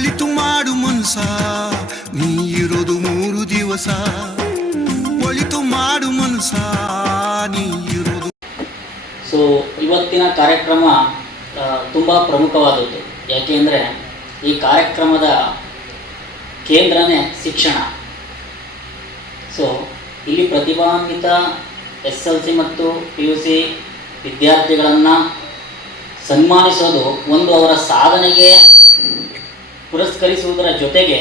ಒಳಿತು ಮಾಡು ಮನ್ಸ ನೀ ಇರೋದು ಮೂರು ದಿವಸ. ಒಳಿತು ಮಾಡು ಮನ್ಸ ನೀ ಇರೋದು ಸೊ ಇವತ್ತಿನ ಕಾರ್ಯಕ್ರಮ ತುಂಬಾ ಪ್ರಮುಖವಾದದ್ದು. ಯಾಕೆಂದರೆ ಈ ಕಾರ್ಯಕ್ರಮದ ಕೇಂದ್ರನೇ ಶಿಕ್ಷಣ. ಸೊ ಇಲ್ಲಿ ಪ್ರತಿಭಾನ್ವಿತ ಎಸ್ ಎಲ್ ಸಿ ಮತ್ತು ಪಿ ಯು ಸಿ ವಿದ್ಯಾರ್ಥಿಗಳನ್ನು ಸನ್ಮಾನಿಸೋದು ಒಂದು ಅವರ ಸಾಧನೆಗೆ ಪುರಸ್ಕರಿಸುವುದರ ಜೊತೆಗೆ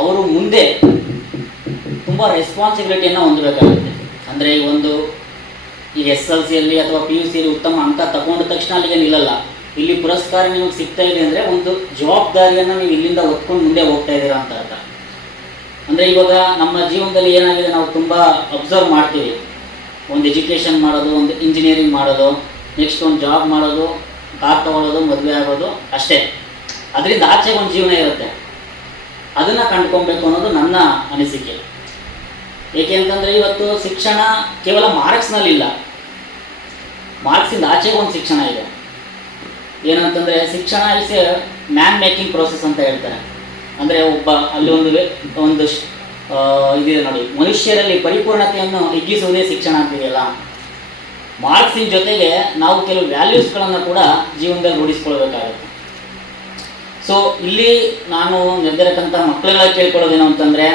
ಅವರು ಮುಂದೆ ತುಂಬ ರೆಸ್ಪಾನ್ಸಿಬಿಲಿಟಿಯನ್ನು ಹೊಂದಬೇಕಾಗುತ್ತೆ. ಅಂದರೆ ಈ ಒಂದು ಈ ಎಸ್ ಎಲ್ ಸಿಯಲ್ಲಿ ಅಥವಾ ಪಿ ಯು ಸಿಯಲ್ಲಿ ಉತ್ತಮ ಅಂಕ ತಗೊಂಡ ತಕ್ಷಣ ಅಲ್ಲಿಗೆ ನಿಲ್ಲಲ್ಲ. ಇಲ್ಲಿ ಪುರಸ್ಕಾರ ನಿಮಗೆ ಸಿಗ್ತಾ ಇದೆ ಅಂದರೆ ಒಂದು ಜವಾಬ್ದಾರಿಯನ್ನು ನೀವು ಇಲ್ಲಿಂದ ಒತ್ಕೊಂಡು ಮುಂದೆ ಹೋಗ್ತಾ ಇದ್ದೀರಾ ಅಂತ ಅರ್ಥ. ಅಂದರೆ ಇವಾಗ ನಮ್ಮ ಜೀವನದಲ್ಲಿ ಏನಾಗಿದೆ, ನಾವು ತುಂಬ ಅಬ್ಸರ್ವ್ ಮಾಡ್ತೀವಿ. ಒಂದು ಎಜುಕೇಷನ್ ಮಾಡೋದು, ಒಂದು ಇಂಜಿನಿಯರಿಂಗ್ ಮಾಡೋದು ನೆಕ್ಸ್ಟ್ ಒಂದು ಜಾಬ್ ಮಾಡೋದು ಕಾರ್ ತಗೊಳ್ಳೋದು ಮದುವೆ ಆಗೋದು, ಅಷ್ಟೇ. ಅದರಿಂದ ಆಚೆ ಒಂದು ಜೀವನ ಇರುತ್ತೆ. ಅದನ್ನು ಕಂಡ್ಕೊಬೇಕು ಅನ್ನೋದು ನನ್ನ ಅನಿಸಿಕೆ. ಏಕೆ ಅಂತಂದರೆ ಇವತ್ತು ಶಿಕ್ಷಣ ಕೇವಲ ಮಾರ್ಕ್ಸ್ನಲ್ಲಿಲ್ಲ ಮಾರ್ಕ್ಸಿಂದ ಆಚೆಗೆ ಒಂದು ಶಿಕ್ಷಣ ಇದೆ. ಏನಂತಂದರೆ ಶಿಕ್ಷಣ is a man making process ಅಂತ ಹೇಳ್ತಾರೆ. ಅಂದರೆ ಒಬ್ಬ ಅಲ್ಲಿ ಒಂದು ಒಂದು ಇದಿದೆ ನೋಡಿ, ಮನುಷ್ಯರಲ್ಲಿ ಪರಿಪೂರ್ಣತೆಯನ್ನು ಹಿಗ್ಗಿಸುವುದೇ ಶಿಕ್ಷಣ ಅಂತಿದೆಯಲ್ಲ. ಮಾರ್ಕ್ಸಿನ ಜೊತೆಗೆ ನಾವು ಕೆಲವು ವ್ಯಾಲ್ಯೂಸ್ಗಳನ್ನು ಕೂಡ ಜೀವನದಲ್ಲಿ ರೂಢಿಸ್ಕೊಳ್ಬೇಕಾಗುತ್ತೆ. ಸೊ ಇಲ್ಲಿ ನಾನು ನಿರ್ಧರಿತಂಥ ಮಕ್ಕಳುಗಳ ಕೇಳ್ಕೊಳ್ಳೋದೇನು ಅಂತಂದರೆ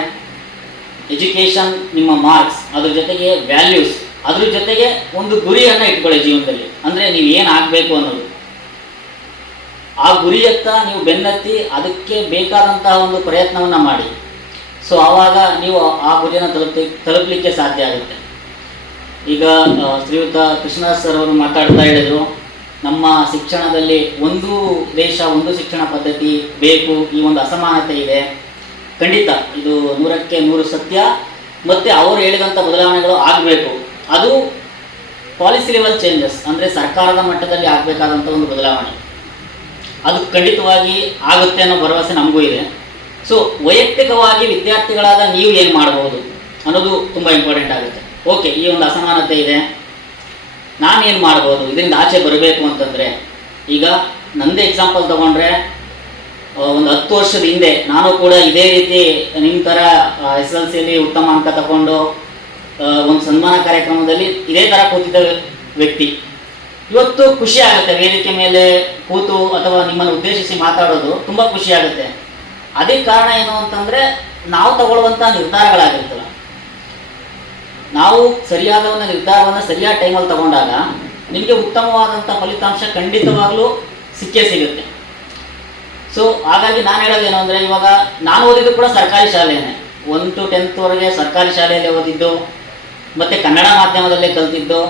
ಎಜುಕೇಷನ್ ನಿಮ್ಮ ಮಾರ್ಕ್ಸ್ ಅದ್ರ ಜೊತೆಗೆ ವ್ಯಾಲ್ಯೂಸ್ ಅದ್ರ ಜೊತೆಗೆ ಒಂದು ಗುರಿಯನ್ನು ಇಟ್ಕೊಳ್ಳಿ ಜೀವನದಲ್ಲಿ. ಅಂದರೆ ನೀವು ಏನು ಆಗಬೇಕು ಅನ್ನೋದು. ಆ ಗುರಿಯತ್ತ ನೀವು ಬೆನ್ನತ್ತಿ ಅದಕ್ಕೆ ಬೇಕಾದಂತಹ ಒಂದು ಪ್ರಯತ್ನವನ್ನು ಮಾಡಿ. ಸೊ ಆವಾಗ ನೀವು ಆ ಗುರಿಯನ್ನು ತಲುಪಿ ತಲುಪಲಿಕ್ಕೆ ಸಾಧ್ಯ ಆಗುತ್ತೆ. ಈಗ ಶ್ರೀಯುತ ಕೃಷ್ಣದಾಸ್ ಸರ್ ಅವರು ಮಾತಾಡ್ತಾ ಹೇಳಿದರು ನಮ್ಮ ಶಿಕ್ಷಣದಲ್ಲಿ ಒಂದು ದೇಶ, ಒಂದು ಶಿಕ್ಷಣ ಪದ್ಧತಿ ಬೇಕು, ಈ ಒಂದು ಅಸಮಾನತೆ ಇದೆ. ಖಂಡಿತ, ಇದು ನೂರಕ್ಕೆ ನೂರು ಸತ್ಯ. ಮತ್ತು ಅವರು ಹೇಳಿದಂಥ ಬದಲಾವಣೆಗಳು ಆಗಬೇಕು. ಅದು ಪಾಲಿಸಿ ಲೆವೆಲ್ ಚೇಂಜಸ್ ಅಂದರೆ ಸರ್ಕಾರದ ಮಟ್ಟದಲ್ಲಿ ಆಗಬೇಕಾದಂಥ ಒಂದು ಬದಲಾವಣೆ. ಅದು ಖಂಡಿತವಾಗಿ ಆಗುತ್ತೆ ಅನ್ನೋ ಭರವಸೆ ನಮಗೂ ಇದೆ. ಸೊ ವೈಯಕ್ತಿಕವಾಗಿ ವಿದ್ಯಾರ್ಥಿಗಳಾದ ನೀವು ಏನು ಮಾಡಬಹುದು ಅನ್ನೋದು ತುಂಬ ಇಂಪಾರ್ಟೆಂಟ್ ಆಗುತ್ತೆ. ಓಕೆ ಈ ಒಂದು ಅಸಮಾನತೆ ಇದೆ. ನಾನೇನು ಮಾಡ್ಬೋದು? ಇದರಿಂದ ಆಚೆ ಬರಬೇಕು ಅಂತಂದರೆ, ಈಗ ನಂದೇ ಎಕ್ಸಾಂಪಲ್ ತೊಗೊಂಡ್ರೆ ಒಂದು ಹತ್ತು ವರ್ಷದ ಹಿಂದೆ ನಾನು ಕೂಡ ಇದೇ ರೀತಿ ನಿಮ್ಮ ಥರ ಎಸ್ ಎಲ್ ಸಿಯಲ್ಲಿ ಉತ್ತಮ ಅಂಕ ತಗೊಂಡು ಒಂದು ಸನ್ಮಾನ ಕಾರ್ಯಕ್ರಮದಲ್ಲಿ ಇದೇ ಥರ ಕೂತಿದ್ದ ವ್ಯಕ್ತಿ. ಇವತ್ತು ಖುಷಿ ಆಗುತ್ತೆ, ವೇದಿಕೆ ಮೇಲೆ ಕೂತು ಅಥವಾ ನಿಮ್ಮನ್ನು ಉದ್ದೇಶಿಸಿ ಮಾತಾಡೋದು ತುಂಬ ಖುಷಿ ಆಗುತ್ತೆ. ಅದಕ್ಕೆ ಕಾರಣ ಏನು ಅಂತಂದರೆ, ನಾವು ತಗೊಳ್ಳುವಂಥ ನಿರ್ಧಾರಗಳಾಗಿರ್ತಲ್ಲ ನಾವು ಸರಿಯಾದ ಒಂದು ನಿರ್ಧಾರವನ್ನು ಸರಿಯಾದ ಟೈಮಲ್ಲಿ ತಗೊಂಡಾಗ ನಿಮಗೆ ಉತ್ತಮವಾದಂಥ ಫಲಿತಾಂಶ ಖಂಡಿತವಾಗಲೂ ಸಿಕ್ಕೇ ಸಿಗುತ್ತೆ. ಸೊ ಹಾಗಾಗಿ ನಾನು ಹೇಳೋದೇನು ಅಂದರೆ ಇವಾಗ ನಾನು ಓದಿದ್ದು ಕೂಡ ಸರ್ಕಾರಿ ಶಾಲೆಯೇ ಒನ್ ಟು ಟೆಂತ್ವರೆಗೆ ಸರ್ಕಾರಿ ಶಾಲೆಯಲ್ಲೇ ಓದಿದ್ದು, ಮತ್ತು ಕನ್ನಡ ಮಾಧ್ಯಮದಲ್ಲೇ ಕಲ್ತಿದ್ದು.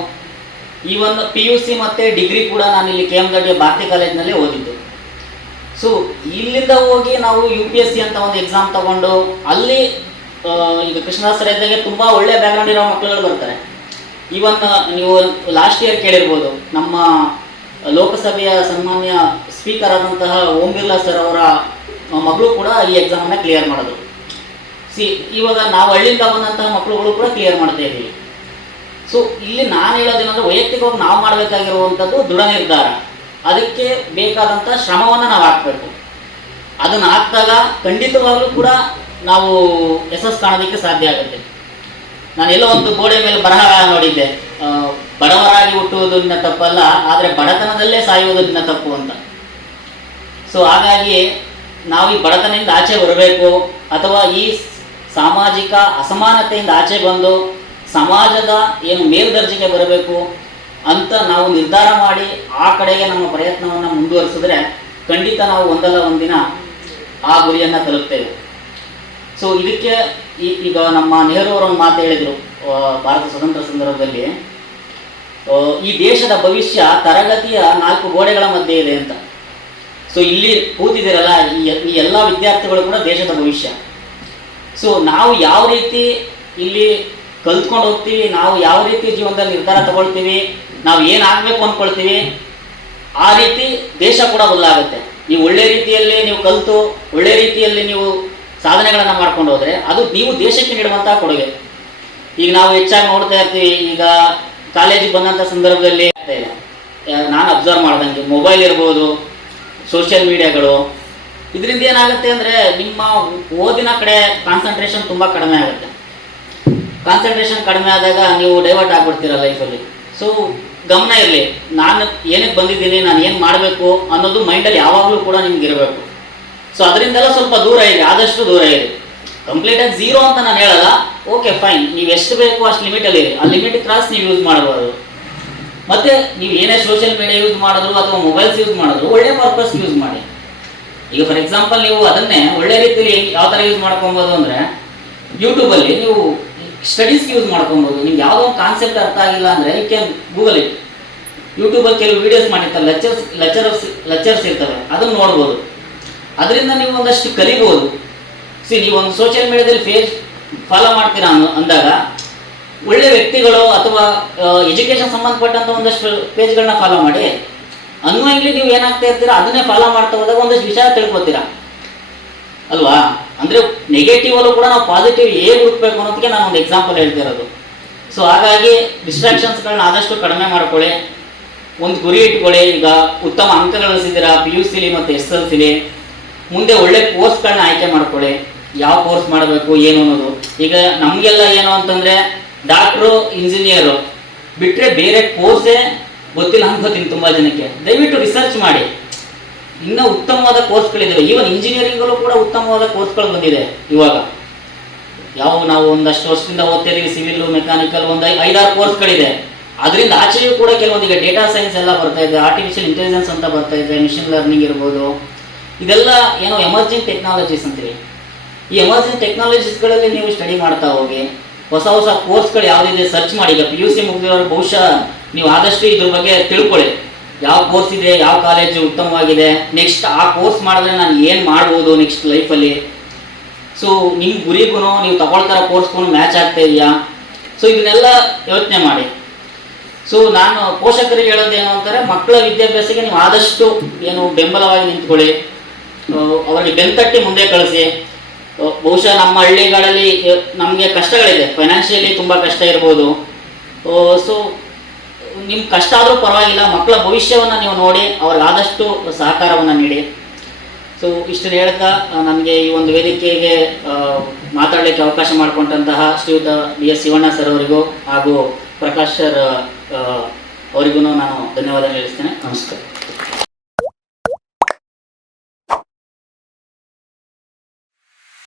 ಒಂದು ಪಿ ಯು ಸಿ ಮತ್ತು ಡಿಗ್ರಿ ಕೂಡ ನಾನು ಇಲ್ಲಿ ಕೆ ಎಂ ದಡ್ಡಿ ಭಾರತಿ ಕಾಲೇಜಿನಲ್ಲೇ ಓದಿದ್ದು. ಸೊ ಇಲ್ಲಿಂದ ಹೋಗಿ ನಾವು ಯು ಪಿ ಎಸ್ ಸಿ ಅಂತ ಒಂದು ಎಕ್ಸಾಮ್ ತಗೊಂಡು ಅಲ್ಲಿ ಈಗ ಕೃಷ್ಣದಾಸ್ ಸರ್ ತುಂಬಾ ಒಳ್ಳೆ ಬ್ಯಾಕ್ಗ್ರೌಂಡ್ ಇರೋ ಮಕ್ಕಳುಗಳು ಬರ್ತಾರೆ. ಈವನ್ ನೀವು ಲಾಸ್ಟ್ ಇಯರ್ ಕೇಳಿರ್ಬೋದು, ನಮ್ಮ ಲೋಕಸಭೆಯ ಸನ್ಮಾನ್ಯ ಸ್ಪೀಕರ್ ಆದಂತಹ ಓಂ ಬಿರ್ಲಾ ಸರ್ ಅವರ ಮಗಳು ಕೂಡ ಈ ಎಕ್ಸಾಮನ್ನು ಕ್ಲಿಯರ್ ಮಾಡೋದು ಸಿ ಇವಾಗ ನಾವು ಹಳ್ಳಿಯಿಂದ ಬಂದಂತಹ ಮಕ್ಕಳುಗಳು ಕೂಡ ಕ್ಲಿಯರ್ ಮಾಡ್ತಾ ಇದ್ದೀವಿ. ಸೊ ಇಲ್ಲಿ ನಾನು ಹೇಳೋದೇನಂದ್ರೆ ವೈಯಕ್ತಿಕವಾಗಿ ನಾವು ಮಾಡಬೇಕಾಗಿರುವಂಥದ್ದು ದೃಢ ನಿರ್ಧಾರ. ಅದಕ್ಕೆ ಬೇಕಾದಂಥ ಶ್ರಮವನ್ನು ನಾವು ಹಾಕಬೇಕು. ಅದನ್ನು ಹಾಕಿದಾಗ ಖಂಡಿತವಾಗ್ಲೂ ಕೂಡ ನಾವು ಯಶಸ್ಸು ಕಾಣೋದಕ್ಕೆ ಸಾಧ್ಯ ಆಗುತ್ತೆ. ನಾನು ಎಲ್ಲೋ ಒಂದು ಗೋಡೆ ಮೇಲೆ ಬರಹ ನೋಡಿದ್ದೆ. ಬಡವರಾಗಿ ಹುಟ್ಟುವುದು ನಿನ್ನ ತಪ್ಪಲ್ಲ, ಆದರೆ ಬಡತನದಲ್ಲೇ ಸಾಯುವುದನ್ನ ತಪ್ಪು ಅಂತ. ಸೊ ಹಾಗಾಗಿ ನಾವು ಈ ಬಡತನದಿಂದ ಆಚೆ ಬರಬೇಕು, ಅಥವಾ ಈ ಸಾಮಾಜಿಕ ಅಸಮಾನತೆಯಿಂದ ಆಚೆ ಬಂದು ಸಮಾಜದ ಏನು ಮೇಲ್ದರ್ಜೆಗೆ ಬರಬೇಕು ಅಂತ ನಾವು ನಿರ್ಧಾರ ಮಾಡಿ ಆ ಕಡೆಗೆ ನಮ್ಮ ಪ್ರಯತ್ನವನ್ನು ಮುಂದುವರಿಸಿದ್ರೆ ಖಂಡಿತ ನಾವು ಒಂದಲ್ಲ ಒಂದಿನ ಆ ಗುರಿಯನ್ನು ತಲುಪ್ತೇವೆ. ಸೊ ಇದಕ್ಕೆ ಈಗ ನಮ್ಮ ನೆಹರು ಅವರ ಒಂದು ಮಾತು ಹೇಳಿದರು ಭಾರತ ಸ್ವತಂತ್ರ ಸಂದರ್ಭದಲ್ಲಿ. ಈ ದೇಶದ ಭವಿಷ್ಯ ತರಗತಿಯ ನಾಲ್ಕು ಗೋಡೆಗಳ ಮಧ್ಯೆ ಇದೆ ಅಂತ. ಸೊ ಇಲ್ಲಿ ಕೂತಿದ್ದೀರಲ್ಲ, ಈ ಎಲ್ಲ ವಿದ್ಯಾರ್ಥಿಗಳು ಕೂಡ ದೇಶದ ಭವಿಷ್ಯ. ಸೊ ನಾವು ಯಾವ ರೀತಿ ಇಲ್ಲಿ ಕಲ್ತ್ಕೊಂಡು ಹೋಗ್ತೀವಿ, ನಾವು ಯಾವ ರೀತಿ ಜೀವನದಲ್ಲಿ ನಿರ್ಧಾರ ತಗೊಳ್ತೀವಿ, ನಾವು ಏನಾಗಬೇಕು ಅಂದ್ಕೊಳ್ತೀವಿ ಆ ರೀತಿ ದೇಶ ಕೂಡ ಬದಲಾಗುತ್ತೆ. ನೀವು ಒಳ್ಳೆ ರೀತಿಯಲ್ಲಿ ನೀವು ಕಲಿತು, ಒಳ್ಳೆ ರೀತಿಯಲ್ಲಿ ನೀವು ಸಾಧನೆಗಳನ್ನು ಮಾಡ್ಕೊಂಡು ಹೋದರೆ ಅದು ನೀವು ದೇಶಕ್ಕೆ ನೀಡುವಂತಹ ಕೊಡುಗೆ. ಈಗ ನಾವು ಹೆಚ್ಚಾಗಿ ನೋಡ್ತಾ ಇರ್ತೀವಿ, ಈಗ ಕಾಲೇಜಿಗೆ ಬಂದಂಥ ಸಂದರ್ಭದಲ್ಲಿ ಇಲ್ಲ. ನಾನು ಅಬ್ಸರ್ವ್ ಮಾಡ್ದಂಗೆ, ಮೊಬೈಲ್ ಇರ್ಬೋದು, ಸೋಷಿಯಲ್ ಮೀಡಿಯಾಗಳು. ಇದರಿಂದ ಏನಾಗುತ್ತೆ ಅಂದರೆ ನಿಮ್ಮ ಓದಿನ ಕಡೆ ಕಾನ್ಸಂಟ್ರೇಷನ್ ತುಂಬ ಕಡಿಮೆ ಆಗುತ್ತೆ. ಕಾನ್ಸಂಟ್ರೇಷನ್ ಕಡಿಮೆ ಆದಾಗ ನೀವು ಡೈವರ್ಟ್ ಆಗಿಬಿಡ್ತೀರ ಲೈಫಲ್ಲಿ ಸೊ ಗಮನ ಇರಲಿ, ನಾನು ಏನಕ್ಕೆ ಬಂದಿದ್ದೀನಿ, ನಾನು ಏನು ಮಾಡಬೇಕು ಅನ್ನೋದು ಮೈಂಡಲ್ಲಿ ಯಾವಾಗಲೂ ಕೂಡ ನಿಮ್ಗೆ ಇರಬೇಕು. ಸೊ ಅದರಿಂದೆಲ್ಲ ಸ್ವಲ್ಪ ದೂರ ಇರಿ ಆದಷ್ಟು ದೂರ ಇರಿ ಕಂಪ್ಲೀಟಾಗಿ ಝೀರೋ ಅಂತ ನಾನು ಹೇಳಲ್ಲ. ಓಕೆ ಫೈನ್ ನೀವು ಎಷ್ಟು ಬೇಕು ಅಷ್ಟು ಲಿಮಿಟಲ್ಲಿ ಇರಿ ಆ ಲಿಮಿಟ್ ಕ್ರಾಸ್ ನೀವು ಯೂಸ್ ಮಾಡಬಾರ್ದು ಮತ್ತೆ ನೀವು ಏನೇ ಸೋಷಿಯಲ್ ಮೀಡಿಯಾ ಯೂಸ್ ಮಾಡಿದ್ರು ಅಥವಾ ಮೊಬೈಲ್ಸ್ ಯೂಸ್ ಮಾಡಿದ್ರು, ಒಳ್ಳೆ ಪರ್ಪಸ್ ಯೂಸ್ ಮಾಡಿ. ಈಗ ಫಾರ್ ಎಕ್ಸಾಂಪಲ್ ನೀವು ಅದನ್ನೇ ಒಳ್ಳೆ ರೀತಿಯಲ್ಲಿ ಯಾವ ಥರ ಯೂಸ್ ಮಾಡ್ಕೊಬೋದು ಅಂದರೆ ಯೂಟ್ಯೂಬಲ್ಲಿ ನೀವು ಸ್ಟಡೀಸ್ಗೆ ಯೂಸ್ ಮಾಡ್ಕೊಬೋದು. ನಿಮ್ಗೆ ಯಾವುದೋ ಕಾನ್ಸೆಪ್ಟ್ ಅರ್ಥ ಆಗಿಲ್ಲ ಅಂದರೆ ಯು ಕ್ಯಾನ್ ಗೂಗಲ್ ಇಟ್ ಯೂಟ್ಯೂಬಲ್ಲಿ ಕೆಲವು ವಿಡಿಯೋಸ್ ಮಾಡಿರ್ತಾರೆ ಲೆಕ್ಚರ್ಸ್ ಲೆಕ್ಚರರ್ಸ್ ಲೆಕ್ಚರ್ಸ್ ಇರ್ತವೆ. ಅದನ್ನು ನೋಡ್ಬೋದು. ಅದರಿಂದ ನೀವು ಒಂದಷ್ಟು ಕಲಿಬಹುದು ಸಿ ನೀವು ಒಂದು ಸೋಷಿಯಲ್ ಮೀಡಿಯಾದಲ್ಲಿ ಫೇಸ್ ಫಾಲೋ ಮಾಡ್ತೀರಾ ಅಂದಾಗ, ಒಳ್ಳೆ ವ್ಯಕ್ತಿಗಳು ಅಥವಾ ಎಜುಕೇಶನ್ ಸಂಬಂಧಪಟ್ಟಂತ ಒಂದಷ್ಟು ಪೇಜ್ಗಳನ್ನ ಫಾಲೋ ಮಾಡಿ ಅನ್ವಯಂಗ್ಲಿ ನೀವು ಏನಾಗ್ತಾ ಇರ್ತೀರಾ, ಅದನ್ನೇ ಫಾಲೋ ಮಾಡ್ತಾ ಹೋದಾಗ ಒಂದಷ್ಟು ವಿಚಾರ ತಿಳ್ಕೊತೀರಾ? ಅಲ್ವಾ? ಅಂದ್ರೆ ನೆಗೆಟಿವ್ ಅಲ್ಲೂ ಕೂಡ ನಾವು ಪಾಸಿಟಿವ್ ಹೇಗೆ ಹುಡುಕ್ಬೇಕು ಅನ್ನೋದಕ್ಕೆ ನಾನು ಒಂದು ಎಕ್ಸಾಂಪಲ್ ಹೇಳ್ತಿರೋದು ಸೊ ಹಾಗಾಗಿ ಡಿಸ್ಟ್ರಾಕ್ಷನ್ಸ್ಗಳನ್ನ ಆದಷ್ಟು ಕಡಿಮೆ ಮಾಡ್ಕೊಳ್ಳಿ. ಒಂದು ಗುರಿ ಇಟ್ಕೊಳ್ಳಿ. ಈಗ ಉತ್ತಮ ಅಂಕ ಗಳಿಸಿದ್ದೀರಾ ಪಿ ಯು ಸಿಲಿ ಮತ್ತು ಎಸ್ ಎಲ್ ಸಿಲಿ ಮುಂದೆ ಒಳ್ಳೆ ಕೋರ್ಸ್ಗಳನ್ನ ಆಯ್ಕೆ ಮಾಡ್ಕೊಳ್ಳಿ. ಯಾವ ಕೋರ್ಸ್ ಮಾಡಬೇಕು, ಏನು ಅನ್ನೋದು. ಈಗ ನಮಗೆಲ್ಲ ಏನು ಅಂತಂದ್ರೆ ಡಾಕ್ಟ್ರು ಇಂಜಿನಿಯರು ಬಿಟ್ಟರೆ ಬೇರೆ ಕೋರ್ಸೇ ಗೊತ್ತಿಲ್ಲ ಅನ್ಕೋತೀನಿ ತುಂಬ ಜನಕ್ಕೆ. ದಯವಿಟ್ಟು ರಿಸರ್ಚ್ ಮಾಡಿ. ಇನ್ನೂ ಉತ್ತಮವಾದ ಕೋರ್ಸ್ಗಳಿದ್ದಾವೆ ಈವನ್ ಇಂಜಿನಿಯರಿಂಗಲ್ಲೂ ಕೂಡ ಉತ್ತಮವಾದ ಕೋರ್ಸ್ಗಳು ಬಂದಿದೆ ಇವಾಗ. ಯಾವ ನಾವು ಒಂದಷ್ಟು ವರ್ಷದಿಂದ ಓದ್ತಾ ಇದೀವಿ ಸಿವಿಲ್ ಮೆಕ್ಯಾನಿಕಲ್ ಒಂದು ಐದಾರು ಕೋರ್ಸ್ಗಳಿದೆ ಅದರಿಂದ ಆಚೆಯೂ ಕೂಡ ಕೆಲವೊಂದು ಈಗ ಡೇಟಾ ಸೈನ್ಸ್ ಎಲ್ಲ ಬರ್ತಾ ಇದೆ ಆರ್ಟಿಫಿಷಿಯಲ್ ಇಂಟೆಲಿಜೆನ್ಸ್ ಅಂತ ಬರ್ತಾ ಇದೆ ಮಿಷಿನ್ ಲರ್ನಿಂಗ್ ಇರ್ಬೋದು. ಇದೆಲ್ಲ ಏನೋ ಎಮರ್ಜಿಂಗ್ ಟೆಕ್ನಾಲಜೀಸ್ ಅಂತೀವಿ. ಈ ಎಮರ್ಜಿಂಗ್ ಟೆಕ್ನಾಲಜೀಸ್ಗಳಲ್ಲಿ ನೀವು ಸ್ಟಡಿ ಮಾಡ್ತಾ ಹೋಗಿ, ಹೊಸ ಹೊಸ ಕೋರ್ಸ್ಗಳು ಯಾವುದಿದೆ ಸರ್ಚ್ ಮಾಡಿ. ಈಗ ಪಿ ಯು ಸಿ ಮುಗಿದಿರೋರು ಬಹುಶಃ ನೀವು ಆದಷ್ಟು ಇದ್ರ ಬಗ್ಗೆ ತಿಳ್ಕೊಳ್ಳಿ. ಯಾವ ಕೋರ್ಸ್ ಇದೆ, ಯಾವ ಕಾಲೇಜು ಉತ್ತಮವಾಗಿದೆ ನೆಕ್ಸ್ಟ್ ಆ ಕೋರ್ಸ್ ಮಾಡಿದ್ರೆ ನಾನು ಏನು ಮಾಡ್ಬೋದು ನೆಕ್ಸ್ಟ್ ಲೈಫಲ್ಲಿ ಸೊ ನಿಮ್ಮ ಗುರಿಗೂ ನೀವು ತಗೊಳ್ತಾರ ಕೋರ್ಸ್ಗೂ ಮ್ಯಾಚ್ ಆಗ್ತಾ ಇದೆಯಾ? ಸೊ ಇದನ್ನೆಲ್ಲ ಯೋಚನೆ ಮಾಡಿ. ಸೊ ನಾನು ಪೋಷಕರಿಗೆ ಹೇಳೋದೇನು ಅಂತಾರೆ, ಮಕ್ಕಳ ವಿದ್ಯಾಭ್ಯಾಸಕ್ಕೆ ನೀವು ಆದಷ್ಟು ಏನು ಬೆಂಬಲವಾಗಿ ನಿಂತ್ಕೊಳ್ಳಿ. ಅವರಿಗೆ ಬೆಂತಟ್ಟಿ ಮುಂದೆ ಕಳಿಸಿ. ಬಹುಶಃ ನಮ್ಮ ಹಳ್ಳಿಗಳಲ್ಲಿ ನಮಗೆ ಕಷ್ಟಗಳಿದೆ. ಫೈನಾನ್ಷಿಯಲಿ ತುಂಬ ಕಷ್ಟ ಇರ್ಬೋದು. ಸೊ ನಿಮ್ಮ ಕಷ್ಟ ಆದರೂ ಪರವಾಗಿಲ್ಲ, ಮಕ್ಕಳ ಭವಿಷ್ಯವನ್ನು ನೀವು ನೋಡಿ, ಅವ್ರಿಗೆ ಆದಷ್ಟು ಸಹಕಾರವನ್ನು ನೀಡಿ. ಸೊ ಇಷ್ಟನ್ನು ಹೇಳ್ತಾ ನನಗೆ ಈ ಒಂದು ವೇದಿಕೆಗೆ ಮಾತಾಡಲಿಕ್ಕೆ ಅವಕಾಶ ಮಾಡಿಕೊಂಡಂತಹ ಶ್ರೀಯುತ ಬಿ ಎಸ್ ಶಿವಣ್ಣ ಸರ್ ಅವರಿಗೂ ಹಾಗೂ ಪ್ರಕಾಶ್ ಸರ್ ಅವರಿಗೂ ನಾನು ಧನ್ಯವಾದ ಹೇಳಿಸ್ತೇನೆ ನಮಸ್ಕಾರ.